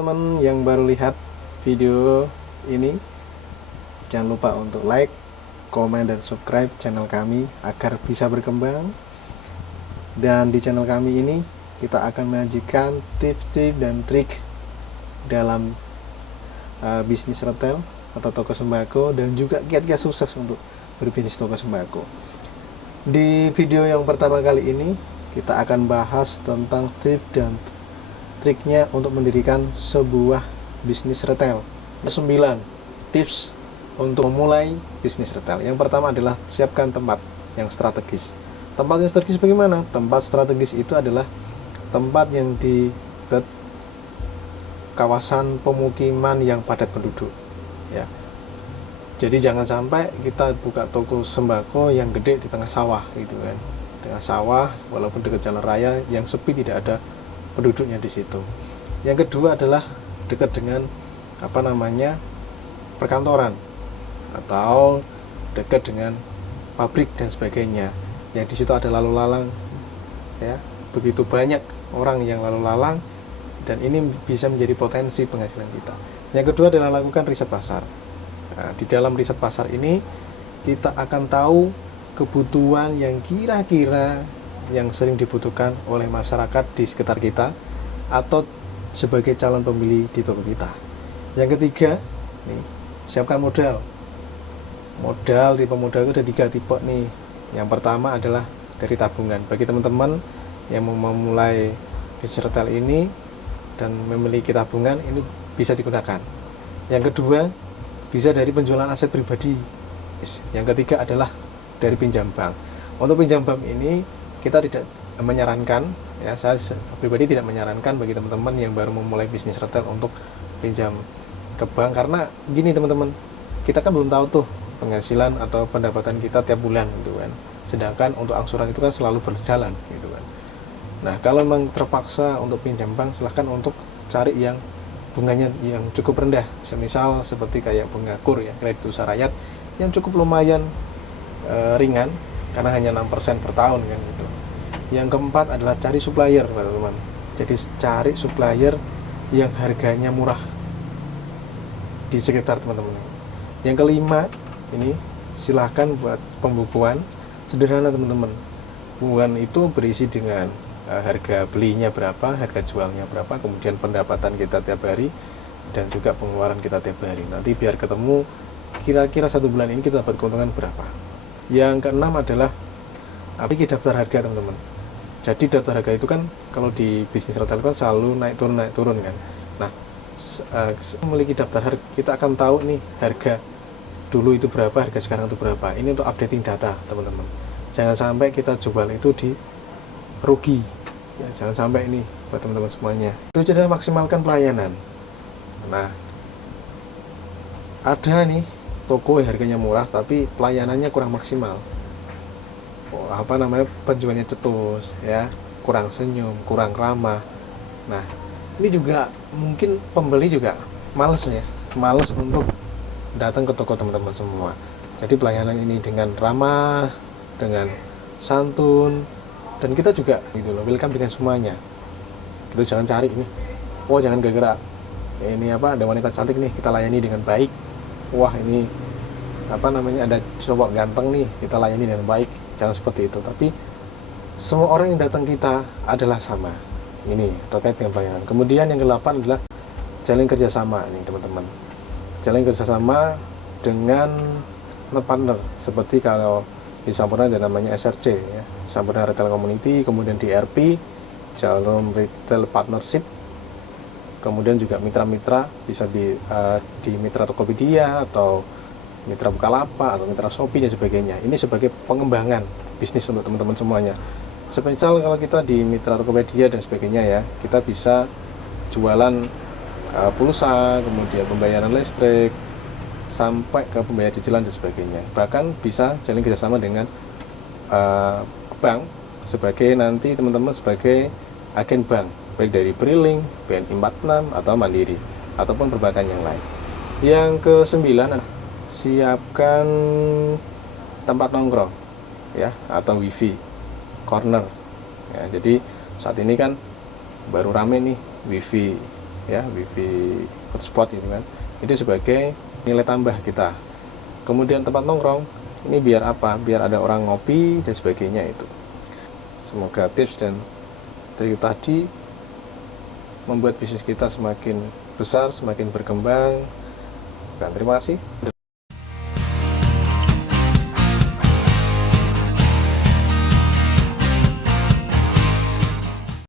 teman-teman yang baru lihat video ini, jangan lupa untuk like, komen, dan subscribe channel kami agar bisa berkembang. Dan di channel kami ini kita akan menyajikan tips-tips dan trik dalam bisnis retail atau toko sembako, dan juga kiat-kiat sukses untuk berbisnis toko sembako. Di video yang pertama kali ini kita akan bahas tentang tips dan triknya untuk mendirikan sebuah bisnis retail. 9 tips untuk memulai bisnis retail. Yang pertama adalah siapkan tempat yang strategis. Tempat yang strategis bagaimana? Tempat strategis itu adalah tempat yang di kawasan pemukiman yang padat penduduk, ya. Jadi jangan sampai kita buka toko sembako yang gede di tengah sawah, gitu kan. Tengah sawah, walaupun dekat jalan raya yang sepi, tidak ada penduduknya di situ. Yang kedua adalah dekat dengan perkantoran atau dekat dengan pabrik dan sebagainya. Yang di situ ada lalu lalang, ya, begitu banyak orang yang lalu lalang, dan ini bisa menjadi potensi penghasilan kita. Yang kedua adalah lakukan riset pasar. Nah, di dalam riset pasar ini kita akan tahu kebutuhan yang kira-kira yang sering dibutuhkan oleh masyarakat di sekitar kita atau sebagai calon pembeli di toko kita. Yang ketiga, nih, siapkan modal. Tipe modal itu ada 3 tipe nih. Yang pertama adalah dari tabungan. Bagi teman-teman yang mau memulai bisnis retail ini dan memiliki tabungan, ini bisa digunakan. Yang kedua, bisa dari penjualan aset pribadi. Yang ketiga adalah dari pinjam bank. Untuk pinjam bank ini kita tidak menyarankan, ya, saya pribadi tidak menyarankan bagi teman-teman yang baru memulai bisnis retail untuk pinjam ke bank, karena gini teman-teman, kita kan belum tahu tuh penghasilan atau pendapatan kita tiap bulan, gitu kan. Sedangkan untuk angsuran itu kan selalu berjalan, gitu kan. Nah, kalau memang terpaksa untuk pinjam bank, silahkan untuk cari yang bunganya yang cukup rendah, semisal seperti kayak bunga KUR, ya, kredit usaha rakyat, yang cukup lumayan ringan, karena hanya 6% per tahun, kan, gitu. Yang keempat adalah cari supplier, teman-teman. Jadi cari supplier yang harganya murah di sekitar teman-teman. Yang kelima, ini silahkan buat pembukuan sederhana, teman-teman. Pembukuan itu berisi dengan harga belinya berapa, harga jualnya berapa, kemudian pendapatan kita tiap hari, dan juga pengeluaran kita tiap hari. Nanti biar ketemu kira-kira 1 bulan ini kita dapat keuntungan berapa. Yang keenam adalah apalagi daftar harga, teman-teman. Jadi daftar harga itu kan kalau di bisnis retail kan selalu naik turun kan. Nah, memiliki daftar harga, kita akan tahu nih harga dulu itu berapa, harga sekarang itu berapa. Ini untuk updating data, teman-teman. Jangan sampai kita jual itu di rugi, ya, jangan sampai ini buat teman-teman semuanya. Itu adalah maksimalkan pelayanan. Nah, ada nih toko yang harganya murah tapi pelayanannya kurang maksimal. Penjualnya cetus, ya, kurang senyum, kurang ramah. Nah, ini juga mungkin pembeli juga males untuk datang ke toko teman-teman semua. Jadi pelayanan ini dengan ramah, dengan santun, dan kita juga gitu loh, welcome dengan semuanya. Itu jangan cari ini, jangan gara-gara ini ada wanita cantik nih kita layani dengan baik. Wah, ini ada cowok ganteng nih kita layani dengan baik. Jangan seperti itu. Tapi semua orang yang datang kita adalah sama. Ini terkait dengan pelayanan. Kemudian yang ke-8 adalah jalin kerjasama nih, teman-teman. Jalin kerjasama dengan partner, seperti kalau di Sampurna ada namanya SRC, ya, Sampurna Retail Community, kemudian di RP, Jalur Retail Partnership, kemudian juga mitra-mitra, bisa di mitra Tokopedia atau mitra Bukalapak atau mitra Shopee dan sebagainya. Ini sebagai pengembangan bisnis untuk teman-teman semuanya. Semisal kalau kita di mitra Tokopedia dan sebagainya, ya, kita bisa jualan pulsa, kemudian pembayaran listrik, sampai ke pembayaran cicilan dan sebagainya. Bahkan bisa jalin kerjasama dengan bank sebagai nanti teman-teman sebagai agen bank, baik dari Briling, BNI 46 atau Mandiri ataupun perbankan yang lain. Yang ke-9, siapkan tempat nongkrong, ya, atau wifi corner, ya. Jadi saat ini kan baru rame nih wifi ya, wifi hotspot gitu kan, itu sebagai nilai tambah kita. Kemudian tempat nongkrong ini biar apa, biar ada orang ngopi dan sebagainya. Itu semoga tips dan trik tadi membuat bisnis kita semakin besar, semakin berkembang. Dan terima kasih.